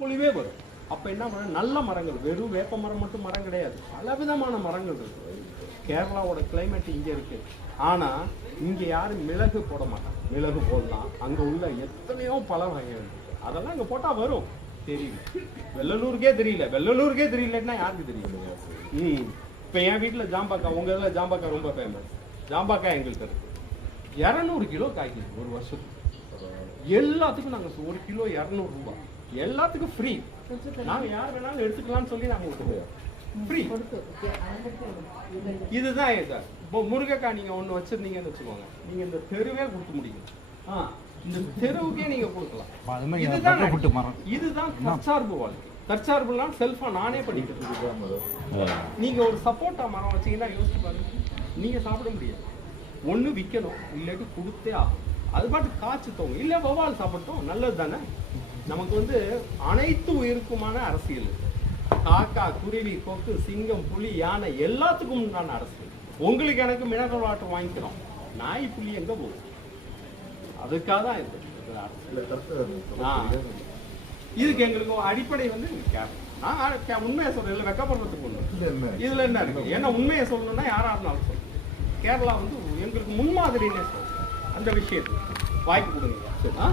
பொழிவே வரும். அப்போ என்ன பண்ண, நல்ல மரங்கள், வெறும் வேப்ப மரம் மட்டும் மரம் கிடையாது, பலவிதமான மரங்கள் இருக்குது. கேரளாவோட கிளைமேட் இங்கே இருக்குது. ஆனால் இங்கே யாரும் மிளகு போட மாட்டாங்க. மிளகு போடலாம், அங்கே உள்ள எத்தனையோ பல வகைகள் இருக்குது, அதெல்லாம் இங்கே போட்டால் வரும். தெரியல, வெள்ளலூருக்கே தெரியலன்னா யாருக்கு தெரியும்? இப்போ என் வீட்டில் ஜாம்பாக்காய், உங்கள் இதில் ஜாம்பாக்காய் ரொம்ப ஃபேமஸ். ஜாம்பாக்காய் எங்கள்கிட்ட இருக்கு 200 கிலோ காய்க்குது ஒரு வருஷத்துக்கு. எல்லாத்துக்கும் நாங்கள் 1 கிலோ 200 ரூபாய், எல்லாத்துக்கும் ஃப்ரீ. நாங்கள் யார் வேணாலும் எடுத்துக்கலாம்னு சொல்லி நாங்கள் கொடுத்துருவோம், ஃப்ரீ. இதுதான் சார். இப்போ முருங்கைக்காய் நீங்கள் ஒன்று வச்சுருந்தீங்கன்னு வச்சுக்கோங்க, நீங்கள் இந்த தெருவே கொடுத்து முடியும். இந்த தெருவுக்கே நீங்கள் கொடுக்கலாம். இதுதான் தற்சார்பு வாழ்க்கை. தற்சார்புலாம் செல்ஃபாக நானே பண்ணிக்கிறேன். நீங்கள் ஒரு சப்போட்டா மரம் வச்சீங்கன்னா யோசிச்சு பாருங்க, நீங்கள் சாப்பிட முடியாது. ஒன்று விற்கணும், இல்லாட்டி கொடுத்தே ஆகும். அது பாட்டு காய்ச்சி தோங்க, இல்லை வவால் சாப்பிட்டோம், நல்லது தானே. நமக்கு வந்து அனைத்து உயிருக்குமான அரசியல், காக்கா, குருவி, கொக்கு, சிங்கம், புலி, யானை எல்லாத்துக்கும் உண்டான அரசியல். உங்களுக்கு எனக்கு மினரல் வாட்டர் வாங்கிக்கிறோம், நாய் புலி எங்கே போகும்? அதுக்காக தான் இது இதுக்கு எங்களுக்கு அடிப்படை வந்து நான் உண்மையை சொல்றேன், இல்லை வெக்கப்படுறதுக்கு ஒன்று இதுல என்ன இருக்கு? ஏன்னா உண்மையை சொல்லணும்னா யாரா இருந்தாலும் சொல்லுங்க. கேரளா வந்து எங்களுக்கு முன்மாதிரின்னே சொல்றேன். அந்த விஷயத்துக்கு வாய்ப்பு கொடுங்க.